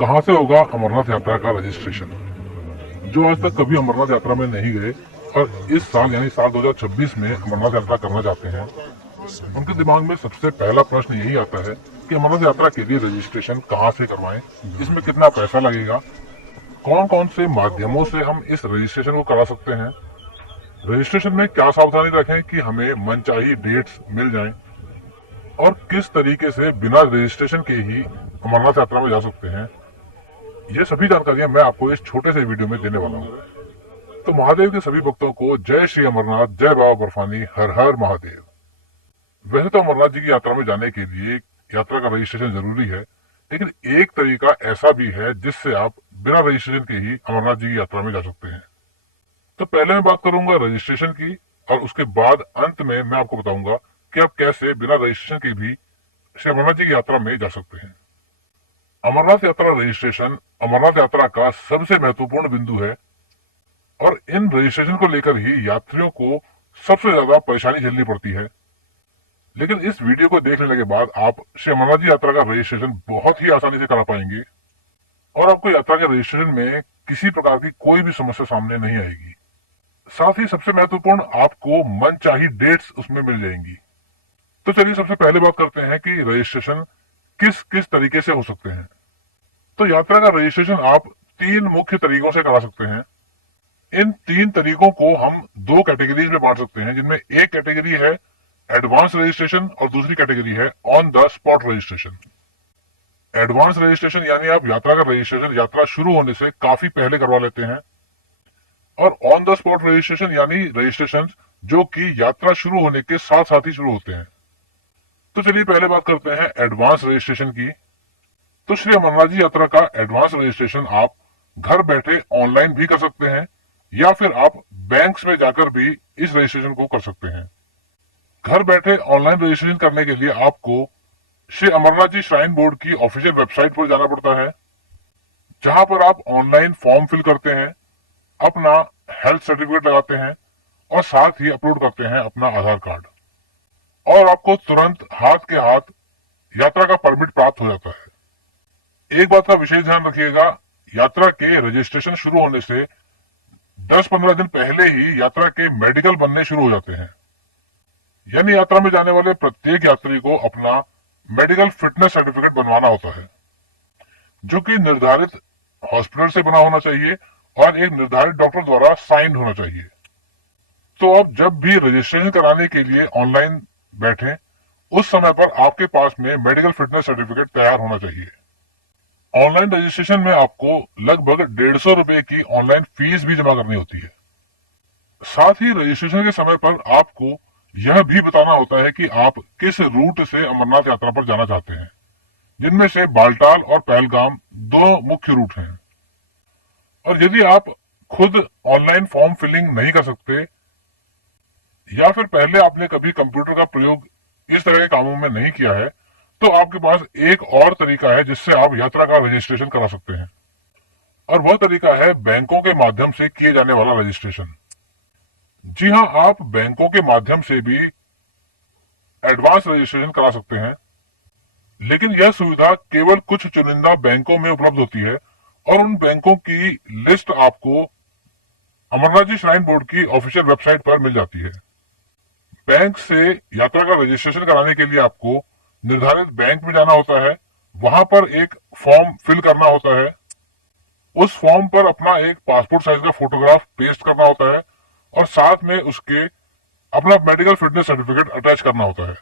कहाँ से होगा अमरनाथ यात्रा का रजिस्ट्रेशन? जो आज तक कभी अमरनाथ यात्रा में नहीं गए और इस साल यानी साल 2026 में अमरनाथ यात्रा करना चाहते हैं, उनके दिमाग में सबसे पहला प्रश्न यही आता है कि अमरनाथ यात्रा के लिए रजिस्ट्रेशन कहाँ से करवाएं, इसमें कितना पैसा लगेगा, कौन कौन से माध्यमों से हम इस रजिस्ट्रेशन को करा सकते हैं, रजिस्ट्रेशन में क्या सावधानी रखें कि हमें मनचाही डेट्स मिल जाएं, और किस तरीके से बिना रजिस्ट्रेशन के ही अमरनाथ यात्रा में जा सकते हैं। ये सभी जानकारियां मैं आपको इस छोटे से वीडियो में देने वाला हूँ। तो महादेव के सभी भक्तों को जय श्री अमरनाथ, जय बाबा बर्फानी, हर हर महादेव। वैसे तो अमरनाथ जी की यात्रा में जाने के लिए यात्रा का रजिस्ट्रेशन जरूरी है, लेकिन एक तरीका ऐसा भी है जिससे आप बिना रजिस्ट्रेशन के ही अमरनाथ जी की यात्रा में जा सकते हैं। तो पहले मैं बात करूंगा रजिस्ट्रेशन की, और उसके बाद अंत में मैं आपको बताऊंगा कि आप कैसे बिना रजिस्ट्रेशन के भी श्री अमरनाथ जी की यात्रा में जा सकते हैं। अमरनाथ यात्रा रजिस्ट्रेशन अमरनाथ यात्रा का सबसे महत्वपूर्ण बिंदु है, और इन रजिस्ट्रेशन को लेकर ही यात्रियों को सबसे ज्यादा परेशानी झेलनी पड़ती है। लेकिन इस वीडियो को देखने के बाद आप श्री अमरनाथ जी यात्रा का रजिस्ट्रेशन बहुत ही आसानी से करा पाएंगे, और आपको यात्रा के रजिस्ट्रेशन में किसी प्रकार की कोई भी समस्या सामने नहीं आएगी। साथ ही सबसे महत्वपूर्ण, आपको मनचाही डेट्स उसमें मिल जाएंगी। तो चलिए सबसे पहले बात करते हैं कि रजिस्ट्रेशन किस किस तरीके से हो सकते हैं। तो यात्रा का रजिस्ट्रेशन आप तीन मुख्य तरीकों से करा सकते हैं। इन तीन तरीकों को हम दो कैटेगरीज में बांट सकते हैं, जिनमें एक कैटेगरी है एडवांस रजिस्ट्रेशन और दूसरी कैटेगरी है on the spot registration. Advance registration यानी आप यात्रा का रजिस्ट्रेशन यात्रा शुरू होने से काफी पहले करवा लेते हैं, और ऑन द स्पॉट रजिस्ट्रेशन यानी रजिस्ट्रेशन जो कि यात्रा शुरू होने के साथ साथ ही शुरू होते हैं। तो चलिए पहले बात करते हैं एडवांस रजिस्ट्रेशन की। तो श्री अमरनाथ जी यात्रा का एडवांस रजिस्ट्रेशन आप घर बैठे ऑनलाइन भी कर सकते हैं, या फिर आप बैंक्स में जाकर भी इस रजिस्ट्रेशन को कर सकते हैं। घर बैठे ऑनलाइन रजिस्ट्रेशन करने के लिए आपको श्री अमरनाथ जी श्राइन बोर्ड की ऑफिशियल वेबसाइट पर जाना पड़ता है, जहां पर आप ऑनलाइन फॉर्म फिल करते हैं, अपना हेल्थ सर्टिफिकेट लगाते हैं, और साथ ही अपलोड करते हैं अपना आधार कार्ड, और आपको तुरंत हाथ के हाथ यात्रा का परमिट प्राप्त हो जाता है। एक बात का विशेष ध्यान रखिएगा, यात्रा के रजिस्ट्रेशन शुरू होने से 10-15 दिन पहले ही यात्रा के मेडिकल बनने शुरू हो जाते हैं। यानी यात्रा में जाने वाले प्रत्येक यात्री को अपना मेडिकल फिटनेस सर्टिफिकेट बनवाना होता है, जो कि निर्धारित हॉस्पिटल से बना होना चाहिए और एक निर्धारित डॉक्टर द्वारा साइन होना चाहिए। तो आप जब भी रजिस्ट्रेशन कराने के लिए ऑनलाइन बैठें, उस समय पर आपके पास में मेडिकल फिटनेस सर्टिफिकेट तैयार होना चाहिए। ऑनलाइन रजिस्ट्रेशन में आपको लगभग 150 रुपए की ऑनलाइन फीस भी जमा करनी होती है। साथ ही रजिस्ट्रेशन के समय पर आपको यह भी बताना होता है कि आप किस रूट से अमरनाथ यात्रा पर जाना चाहते हैं, जिनमें से बालटाल और पहलगाम दो मुख्य रूट हैं। और यदि आप खुद ऑनलाइन फॉर्म फिलिंग नहीं कर सकते, या फिर पहले आपने कभी कंप्यूटर का प्रयोग इस तरह के कामों में नहीं किया है, तो आपके पास एक और तरीका है जिससे आप यात्रा का रजिस्ट्रेशन करा सकते हैं, और वह तरीका है बैंकों के माध्यम से किए जाने वाला रजिस्ट्रेशन। जी हां, आप बैंकों के माध्यम से भी एडवांस रजिस्ट्रेशन करा सकते हैं, लेकिन यह सुविधा केवल कुछ चुनिंदा बैंकों में उपलब्ध होती है, और उन बैंकों की लिस्ट आपको अमरनाथ जी श्राइन बोर्ड की ऑफिशियल वेबसाइट पर मिल जाती है। बैंक से यात्रा का रजिस्ट्रेशन कराने के लिए आपको निर्धारित बैंक में जाना होता है, वहां पर एक फॉर्म फिल करना होता है, उस फॉर्म पर अपना एक पासपोर्ट साइज का फोटोग्राफ पेस्ट करना होता है, और साथ में उसके अपना मेडिकल फिटनेस सर्टिफिकेट अटैच करना होता है।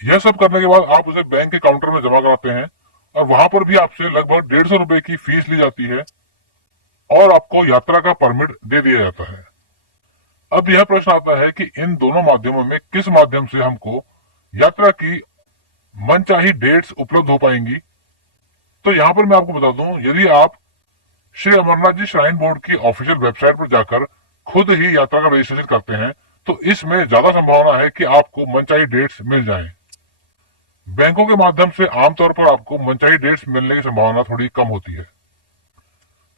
यह सब करने के बाद आप उसे बैंक के काउंटर में जमा कराते हैं, और वहां पर भी आपसे लगभग 150 रुपए की फीस ली जाती है, और आपको यात्रा का परमिट दे दिया जाता है। अब यह प्रश्न आता है कि इन दोनों माध्यमों में किस माध्यम से हमको यात्रा की मनचाही डेट्स उपलब्ध हो पाएंगी। तो यहां पर मैं आपको बता दूं, यदि आप श्री अमरनाथ जी श्राइन बोर्ड की ऑफिशियल वेबसाइट पर जाकर खुद ही यात्रा का रजिस्ट्रेशन करते हैं, तो इसमें ज्यादा संभावना है कि आपको मनचाही डेट्स मिल जाएं। बैंकों के माध्यम से आमतौर पर आपको मनचाही डेट्स मिलने की संभावना थोड़ी कम होती है।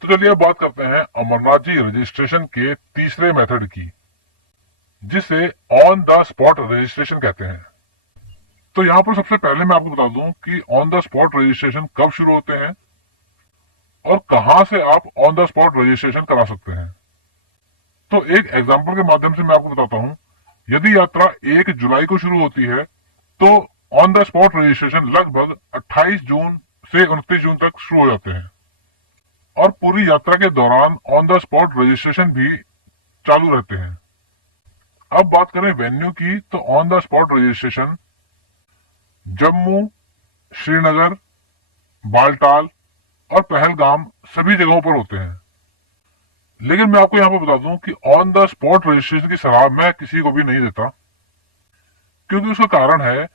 तो चलिए अब बात करते हैं अमरनाथ जी रजिस्ट्रेशन के तीसरे मेथड की, जिसे ऑन द स्पॉट रजिस्ट्रेशन कहते हैं। तो यहाँ पर सबसे पहले मैं आपको बता दूं कि ऑन द स्पॉट रजिस्ट्रेशन कब शुरू होते हैं और कहां से आप ऑन द स्पॉट रजिस्ट्रेशन करा सकते हैं। तो एक एग्जांपल के माध्यम से मैं आपको बताता हूं। यदि यात्रा 1 जुलाई को शुरू होती है तो ऑन द स्पॉट रजिस्ट्रेशन लगभग 28 जून से 29 जून तक शुरू हो जाते हैं और पूरी यात्रा के दौरान ऑन द स्पॉट रजिस्ट्रेशन भी चालू रहते हैं। अब बात करें वेन्यू की, तो on the spot registration Jammu, Srinagar, Baltal और पहलगाम सभी जगहों पर होते हैं। लेकिन मैं आपको यहां पर बता दूं कि ऑन द स्पॉट रजिस्ट्रेशन की सलाह मैं किसी को भी नहीं देता, क्योंकि उसका कारण है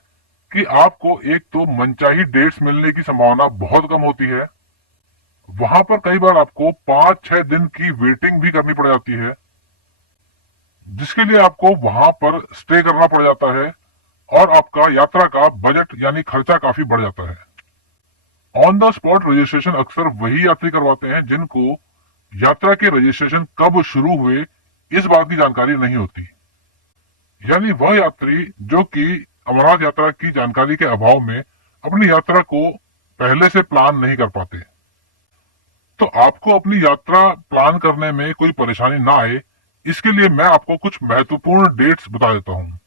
कि आपको एक तो मनचाही डेट्स मिलने की संभावना बहुत कम होती है। वहां पर कई बार आपको 5-6 दिन की वेटिंग भी करनी पड़ जाती है, जिसके लिए आपको वहां पर स्टे करना पड़ जाता है और आपका यात्रा का बजट यानी खर्चा काफी बढ़ जाता है। ऑन द स्पॉट रजिस्ट्रेशन अक्सर वही यात्री करवाते हैं जिनको यात्रा के रजिस्ट्रेशन कब शुरू हुए इस बात की जानकारी नहीं होती, यानी वह यात्री जो कि अमरनाथ यात्रा की जानकारी के अभाव में अपनी यात्रा को पहले से प्लान नहीं कर पाते। तो आपको अपनी यात्रा प्लान करने में कोई परेशानी ना आए, इसके लिए मैं आपको कुछ महत्वपूर्ण डेट्स बता देता हूं।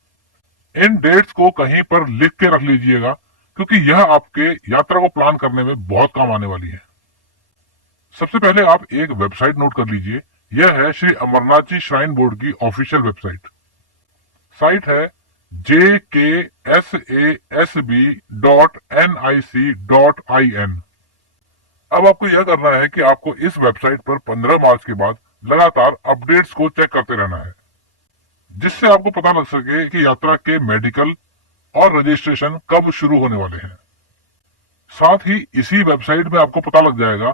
इन डेट्स को कहीं पर लिख के रख लीजिएगा, क्योंकि यह आपके यात्रा को प्लान करने में बहुत काम आने वाली है। सबसे पहले आप एक वेबसाइट नोट कर लीजिए। यह है श्री अमरनाथ जी श्राइन बोर्ड की ऑफिशियल वेबसाइट। साइट है jksasb.nic.in। अब आपको यह करना है कि आपको इस वेबसाइट पर 15 मार्च के बाद लगातार अपडेट्स को चेक करते रहना है, जिससे आपको पता लग सके कि यात्रा के मेडिकल और रजिस्ट्रेशन कब शुरू होने वाले हैं। साथ ही इसी वेबसाइट में आपको पता लग जाएगा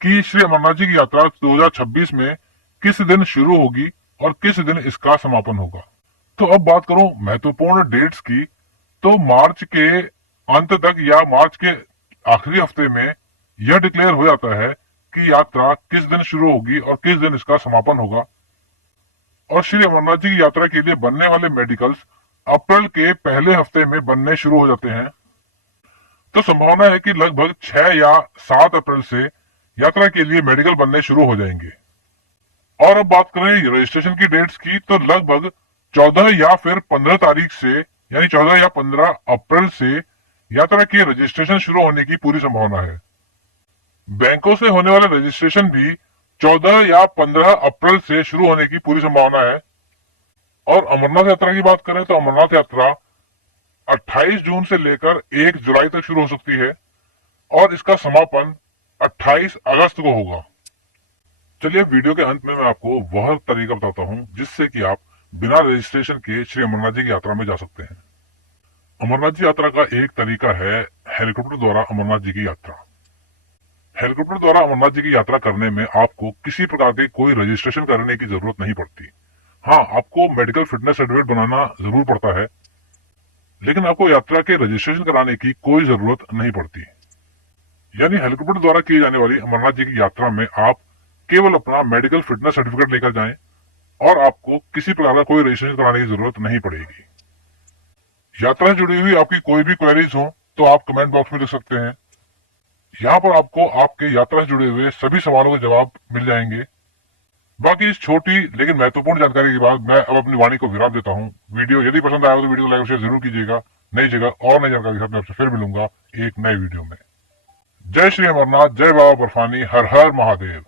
कि श्री अमरनाथ जी की यात्रा 2026 में किस दिन शुरू होगी और किस दिन इसका समापन होगा। तो अब बात करूं महत्वपूर्ण डेट्स की, तो मार्च के अंत तक या मार्च के आखिरी हफ्ते में यह डिक्लेयर हो जाता है कि यात्रा किस दिन शुरू होगी और किस दिन इसका समापन होगा। और श्री अमरनाथ जी की यात्रा के लिए बनने वाले मेडिकल्स अप्रैल के पहले हफ्ते में बनने शुरू हो जाते हैं। तो संभावना है कि लगभग 6 या 7 अप्रैल से यात्रा के लिए मेडिकल बनने शुरू हो जाएंगे। और अब बात करें रजिस्ट्रेशन की डेट्स की, तो लगभग 14 या फिर 15 तारीख से यानी 14 या 15 अप्रैल से यात्रा के रजिस्ट्रेशन शुरू होने की पूरी संभावना है। बैंकों से होने वाले रजिस्ट्रेशन भी 14 या 15 अप्रैल से शुरू होने की पूरी संभावना है। और अमरनाथ यात्रा की बात करें तो अमरनाथ यात्रा 28 जून से लेकर 1 जुलाई तक शुरू हो सकती है और इसका समापन 28 अगस्त को होगा। चलिए वीडियो के अंत में मैं आपको वह तरीका बताता हूं जिससे कि आप बिना रजिस्ट्रेशन के श्री अमरनाथ जी की यात्रा में जा सकते हैं। अमरनाथ जी यात्रा का एक तरीका है हेलीकॉप्टर द्वारा अमरनाथ जी की यात्रा। हेलीकॉप्टर द्वारा अमरनाथ जी की यात्रा करने में आपको किसी प्रकार की कोई रजिस्ट्रेशन करने की जरूरत नहीं पड़ती। हाँ, आपको मेडिकल फिटनेस सर्टिफिकेट बनाना जरूर पड़ता है, लेकिन आपको यात्रा के रजिस्ट्रेशन कराने की कोई जरूरत नहीं पड़ती। यानी हेलीकॉप्टर द्वारा की जाने वाली अमरनाथ जी की यात्रा में आप केवल अपना मेडिकल फिटनेस सर्टिफिकेट लेकर जाएं और आपको किसी प्रकार का कोई रजिस्ट्रेशन कराने की जरूरत नहीं पड़ेगी। यात्रा से जुड़ी हुई आपकी कोई भी क्वेरीज हो तो आप कमेंट बॉक्स में लिख सकते हैं। यहाँ पर आपको आपके यात्रा से जुड़े हुए सभी सवालों के जवाब मिल जाएंगे। बाकी इस छोटी लेकिन महत्वपूर्ण जानकारी के बाद मैं अब अपनी वाणी को विराम देता हूँ। वीडियो यदि पसंद आया तो वीडियो को लाइक और शेयर जरूर कीजिएगा। नई जगह और नई जानकारी के साथ मैं आपसे फिर मिलूंगा एक नए वीडियो में। जय श्री अमरनाथ, जय बाबा बर्फानी, हर हर महादेव।